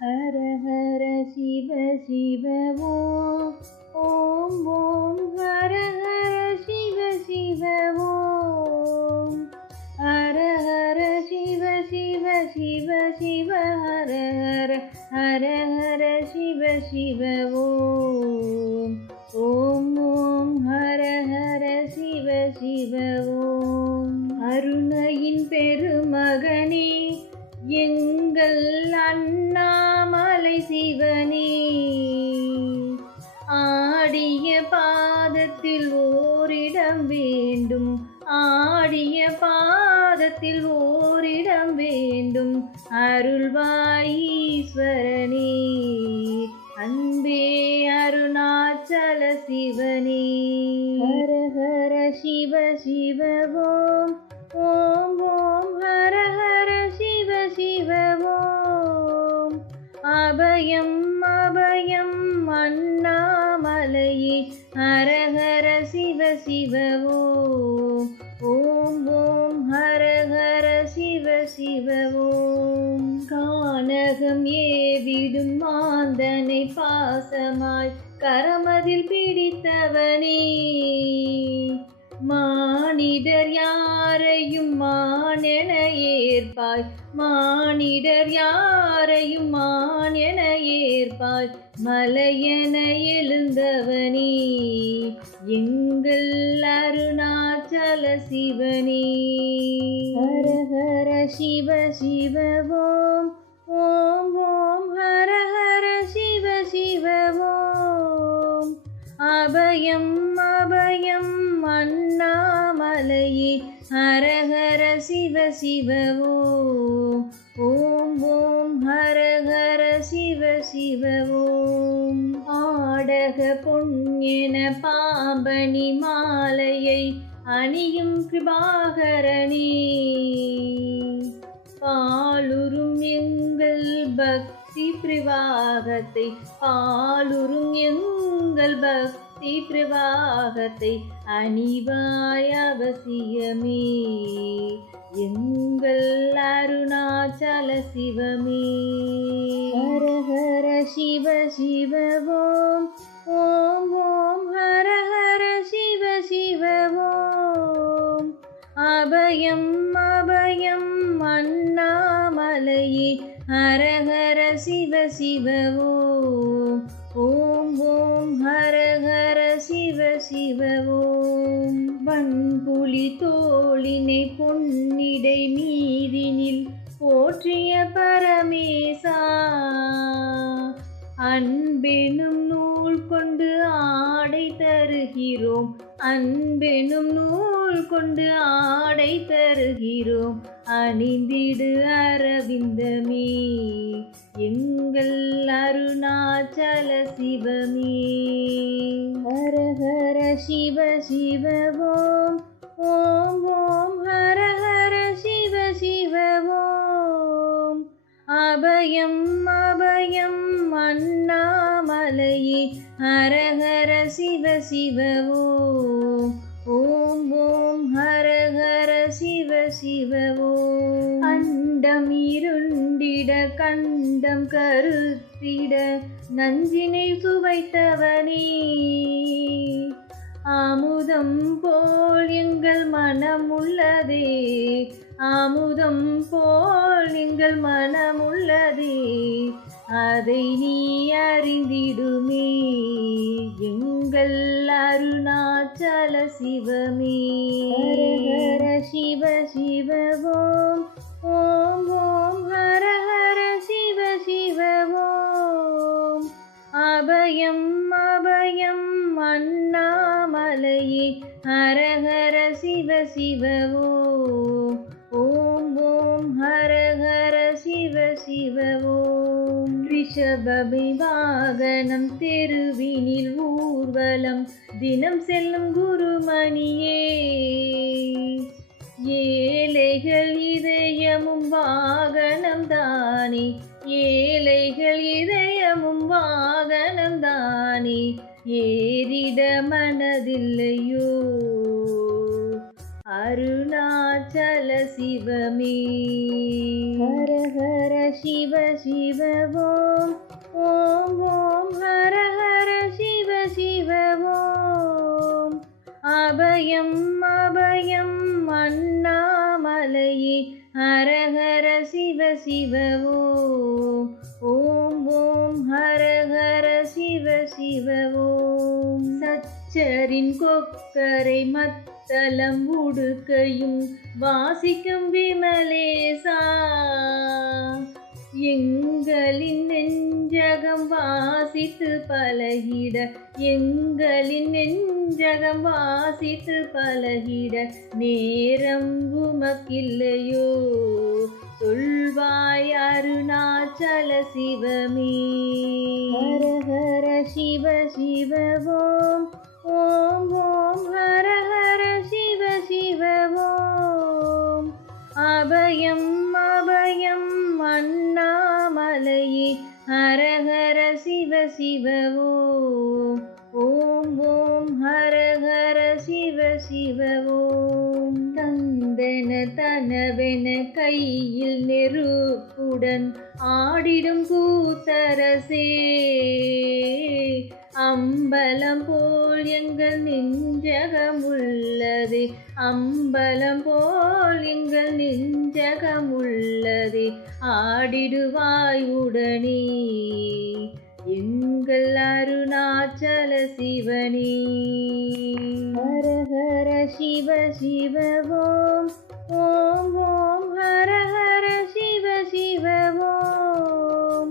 ஹர ஹர சிவ சிவ ஓம் ஓம் ஓம் ஹர ஹர சிவ சிவ ஓம் ஹர ஹர சிவ சிவ சிவ சிவ ஹர ஹர ஹர ஹர சிவ சிவ ஓம் ஓம் ஓம் ஹர ஹர சிவ சிவ ஓம். அருணையின் பெருமகனே எங்கள் அண்ணாமலை சிவனே, ஆடிய பாதத்தில் ஓரிடம் வேண்டும், ஆடிய பாதத்தில் ஓரிடம் வேண்டும், அருள்வாய் ஈஸ்வரனே, அன்பே அருணாச்சல சிவனே. ஹர ஹர சிவ சிவ ஓம் ஓம் ஓம் ஹர ஹர சிவ சிவ ஓம். அபயம் அபயம் அண்ணாமலையே, ஹர ஹர சிவ சிவ ஓம் ஓம் ஓம் ஹர ஹர சிவ சிவ ஓம். கானகம் ஏவிடும் மாந்தனை பாசமாய் கரமதில் பிடித்தவனே, மானிடர் யாரையும் மானென ஏற்பாய், மானிடர் யாரையும் மானென ஏற்பாய், மலையென எழுந்தவனே எங்கள் அருணாச்சல சிவனே. ஹர ஹர சிவ சிவ ஓம் ஓம் ஓம் ஹர ஹர சிவ சிவ ஓம். அபயம் அபயம் அண்ணாமலையே, ஹர ஹர சிவ சிவ ஓம் ஓம் ஓம் ஹர ஹர சிவ சிவ ஓம். ஆடக பொன்னென பாம்பணி மாலையை அணியும் கிருபாகரனே, பாலுறும் எங்கள் பக்தி பிரவாகத்தை, பாலுறும் எங்கள் பக்தி பிரவாகத்தை அணிவாய் அவசியமே எங்கள் அருணாச்சல சிவமே. ஹர ஹர சிவ சிவ ஓம் ஓம் ஓம் ஹர ஹர சிவ சிவ ஓம். அபயம் அபயம் அண்ணாமலையே, ஹர ஹர சிவ சிவ ஓம் ஓம் ஓம் ஹர ஹர சிவ சிவ ஓம். வன்புலி தோளினை பொன்னிடை மீதினில் போற்றிய பரமேசா, அன்பெனும் நூல் கொண்டு ஆடை தருகிறோம், அன்பெனும் நூல் கொண்டு ஆடை தருகிறோம், அணிந்திடு அரவிந்தமே எங்கள் அருணாச்சல சிவமே. ஹர ஹர சிவ சிவ ஓம் ஓம் ஓம் ஹர ஹர சிவ சிவ ஓம். அபயம் அபயம் அண்ணாமலையே, ஹர ஹர சிவ சிவ ஓம் ஓம் ஓம் ஹர ஹர சிவ சிவ ஓம். அண்டம் இருண்டிட கண்டம் கருத்திட நஞ்சினை சுவைத்தவனே, அமுதம் போல் எங்கள் மனம் உள்ளதே, அமுதம் போல் எங்கள் மனம் உள்ளதே, அதை நீ அறிந்திடுமே எங்கள் அருணாச்சல சிவமே. ஹர ஹர சிவ சிவ ஓம் ஓம் ஓம் ஹர ஹர சிவ சிவ ஓம். அபயம் அபயம் அண்ணாமலையே, ஹர ஹர சிவ சிவ ஓம் ஓம் ஓம் ஹர ஹர சிவ சிவ ஓம். ரிஷபபை வாகனம் தெருவினில் ஊர்வலம் தினம் செல்லும் குருமணியே, ஏழைகள் இதயமும் வாகனம் தானே, ஏழைகள் இதயமும் வாகனம் தானே, ஏறிட மனதில்லையோ அருணாச்சல சிவமே. ஹர ஹர சிவ சிவ ஓம் ஓம் ஓம் ஹர ஹர சிவ சிவ ஓம். அபயம் அபயம் அண்ணாமலையே ஹர ஹர சிவ சிவ ஓம் ஓம் ஓம் ஹர ஹர சிவ சிவ ஓம். சச்சரின் கொக்கரை மத்தளம் உடுக்கையும் வாசிக்கும் விமலேசா, எங்களின் நெஞ்சகம் வாசித்து பழகிட, எங்களின் நெஞ்சகம் வாசித்து பழகிட நேரம் உமக்கில்லையோ, சொல்வாய் அருணாச்சல சிவமே. ஹர ஹர சிவ சிவ ஓம் ஓம் ஓம் ஹர ஹர சிவ சிவ ஓம். அபயம் அபயம் அண்ணாமலையே ஹர ஹர சிவ சிவ ஓம் ஓம் ஓம் ஹர ஹர சிவ சிவ ஓம். தந்தன தனவென கையில் நெருப்புடன் ஆடிடும் கூத்தரசே, அம்பலம் போல் எங்கள் நெஞ்சகம் உள்ளதே, அம்பலம் போல் எங்கள் நெஞ்சகம் உள்ளதே, ஆடிடுவாய் உடனே எங்கள் அருணாச்சல சிவனே. ஹர ஹர சிவ சிவ ஓம் ஓம் ஓம் ஹர ஹர சிவ சிவ ஓம்.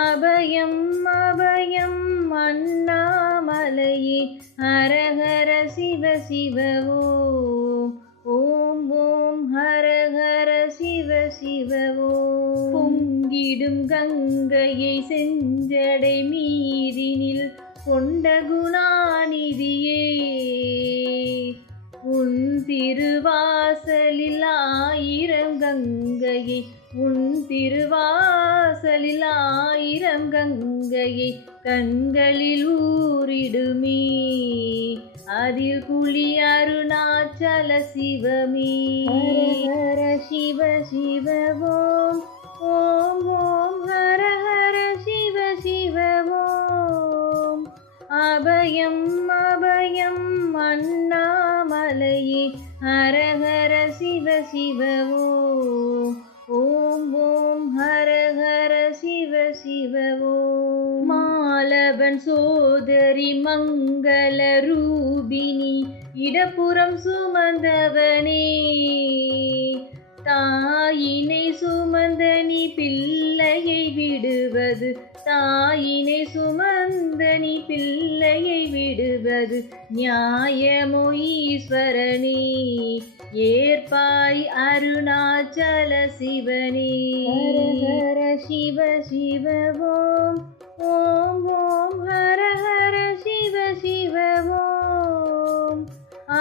அபயம் அபயம் அண்ணாமலையே ஹர ஹர சிவ சிவ ஓம் ஓம் ஓம் ஹர ஹர சிவ சிவ ஓம். பொங்கிடும் கங்கையை செஞ்சடை மீதினில் கொண்ட குணாநிதியே, உன் திருவாசலில் ஆயிரம் கங்கையை, உன் திருவாசலில் ஆயிரம் கங்கையை கண்களில் ஊரிடுமே, அதில் குளி அருணாச்சல சிவமே. ஹர ஹர சிவ சிவ ஓம் ஓம் ஓம் ஹர ஹர சிவ சிவ ஓம். அபயம் அபயம் அண்ணாமலையே ஹர ஹர சிவ சிவ ஓம் ஓம் ஓம் ஹர ஹர சிவ சிவ ஓம். மாலவன் சோதரி மங்கள ரூபினி இடப்புறம் சுமந்தவனே, தாயினை சுமந்த நீ பிள்ளையை விடுவது, தாயினை சுமந்த நீ பிள்ளையை விடுவது நியாயமோ ஈஸ்வரனே, ஏற்பாய் அருணாச்சல சிவனே. ஹர ஹர சிவ சிவ ஓம் ஓம் ஓம் ஹர ஹர சிவ சிவ ஓம்.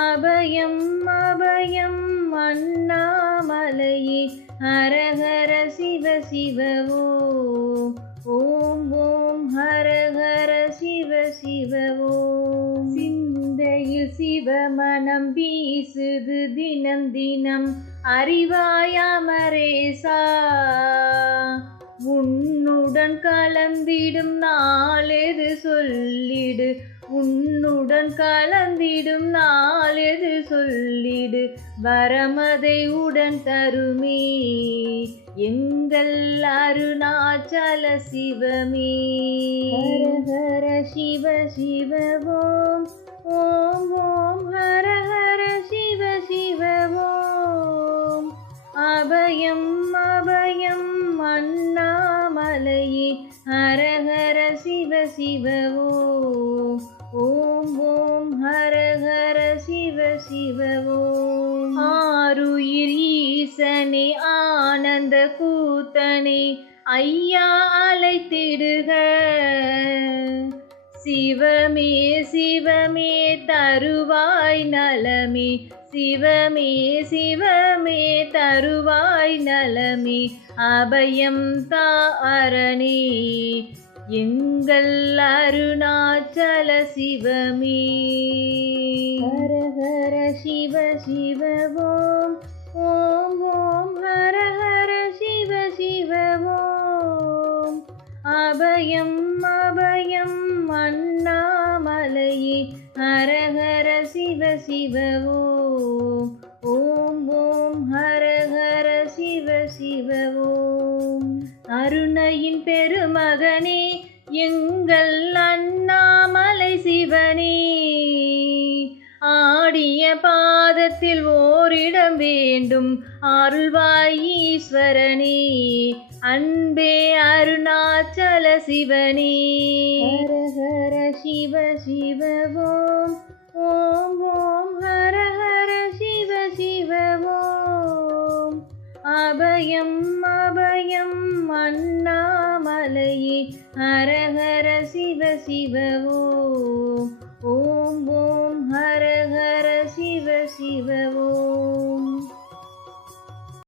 அபயம் அபயம் அண்ணாமலையே ஹர ஹர சிவ சிவ ஓம் ஓம் ஓம் ஹர ஹர சிவ சிவ ஓம். சிந்தையில் சிவமனம் வீசுது தினம் தினம் அறிவாய் அமரேசா, உன்னுடன் கலந்திடும் நாளெது சொல்லிடு, உன்னுடன் கலந்திடும் நாளெது சொல்லிடு, வரமதை உடன் தருமே எங்கள் அருணாச்சல சிவமே. ஹர ஹர சிவ சிவ ஓம் ஓம் ஓம் ஹர ஹர சிவ சிவ ஓம். அபயம் அபயம் அண்ணாமலையே ஹர ஹர சிவ சிவ ஓம் ஓம் ஓம் ஹர ஹர சிவ சிவ ஓம். ஆருயிர் ஈசனே ஆனந்த கூத்தனே ஐயா அழைத்திடுக, சிவமே சிவமே தருவாய் நலமே, சிவமே சிவமே தருவாய் நலமே, அபயம் தா அரணே எங்கள் அருணாச்சல சிவமே. ஹர ஹர சிவ சிவ ஓம் ஓம் ஓம் ஹர ஹர சிவ சிவ ஓம். அபயம் அபயம் அண்ணாமலையே ஹர ஹர சிவ சிவ ஓம் ஓம் ஓம் ஹர ஹர சிவ சிவ ஓம். அருணையின் பெருமகனே எங்கள் அண்ணாமலை சிவனே, ஆடிய பாதத்தில் ஓரிடம் வேண்டும் அருள்வாய் ஈஸ்வரனே. அன்பே அருணாச்சல சிவனே. ஹர ஹர சிவ சிவ ஓம் ஓம் ஓம் ஹர ஹர சிவ சிவ ஓம். அபயம் அபயம் அண்ணாமலையே ஹர ஹர சிவ சிவ ஓம் ஓம் ஓம் ஹர ஹர சிவ சிவ ஓம்.